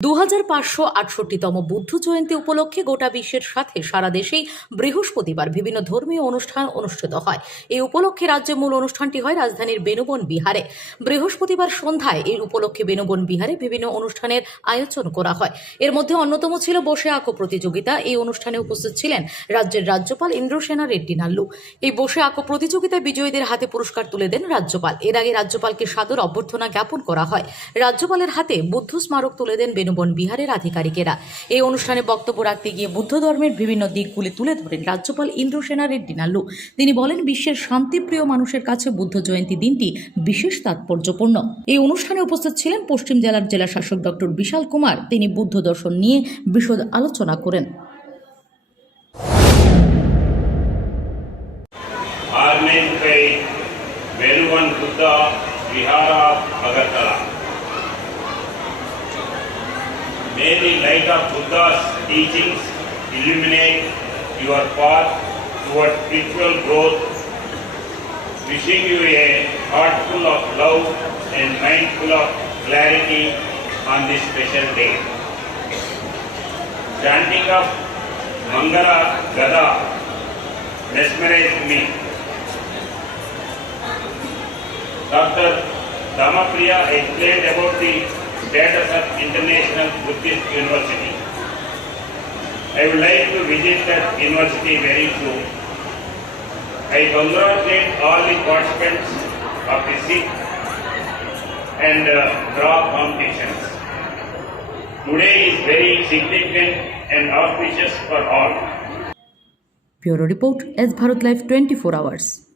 দু হাজার বুদ্ধ জয়ন্তী উপলক্ষে গোটা বিশ্বের সাথে সারা দেশেই বৃহস্পতিবার বিভিন্ন ধর্মীয় অনুষ্ঠান অনুষ্ঠিত হয়। এই উপলক্ষে রাজ্যে মূল অনুষ্ঠানটি হয় রাজধানীর বেনুবন বিহারে। বৃহস্পতিবার সন্ধ্যায় এই উপলক্ষে বেনুবন বিহারে বিভিন্ন অনুষ্ঠানের আয়োজন করা হয়। এর মধ্যে অন্যতম ছিল বসে আঁকো প্রতিযোগিতা। এই অনুষ্ঠানে উপস্থিত ছিলেন রাজ্যের রাজ্যপাল ইন্দ্রসেনা রেড্ডি নাল্লু। এই বসে আঁকো প্রতিযোগিতায় বিজয়ীদের হাতে পুরস্কার তুলে দেন রাজ্যপাল। এর আগে রাজ্যপালকে সাদর অভ্যর্থনা জ্ঞাপন করা হয়। রাজ্যপালের হাতে বুদ্ধ স্মারক তুলে দেন বেনুবন বিহারের আধিকারিকেরা। এই অনুষ্ঠানে বক্তব্য রাখতে গিয়ে বুদ্ধ ধর্মের বিভিন্ন দিকগুলি তুলে ধরেন রাজ্যপাল ইন্দ্রসেনা রেড্ডি নাল্লু। তিনি বলেন, বিশ্বের শান্তিপ্রিয় মানুষের কাছে বুদ্ধ জয়ন্তী দিনটি বিশেষ তাৎপর্যপূর্ণ। এই অনুষ্ঠানে উপস্থিত ছিলেন পশ্চিম জেলার জেলা শাসক ডক্টর বিশাল কুমার। তিনি বুদ্ধ দর্শন নিয়ে বিশদ আলোচনা করেন। Venuvan Buddha Vihara Agartala. May the light of Buddha's teachings illuminate your path toward spiritual growth. Wishing you a heart full of love and mind full of clarity on this special day. Chanting of Mangala Gada mesmerized me. Dr. Damapriya explained about the status of International I would like to visit that university very soon. I congratulate all the participants of the SIG and uh, draw competitions. Today is very significant and auspicious for all. Bureau Report as Bharat Life 24 Hours.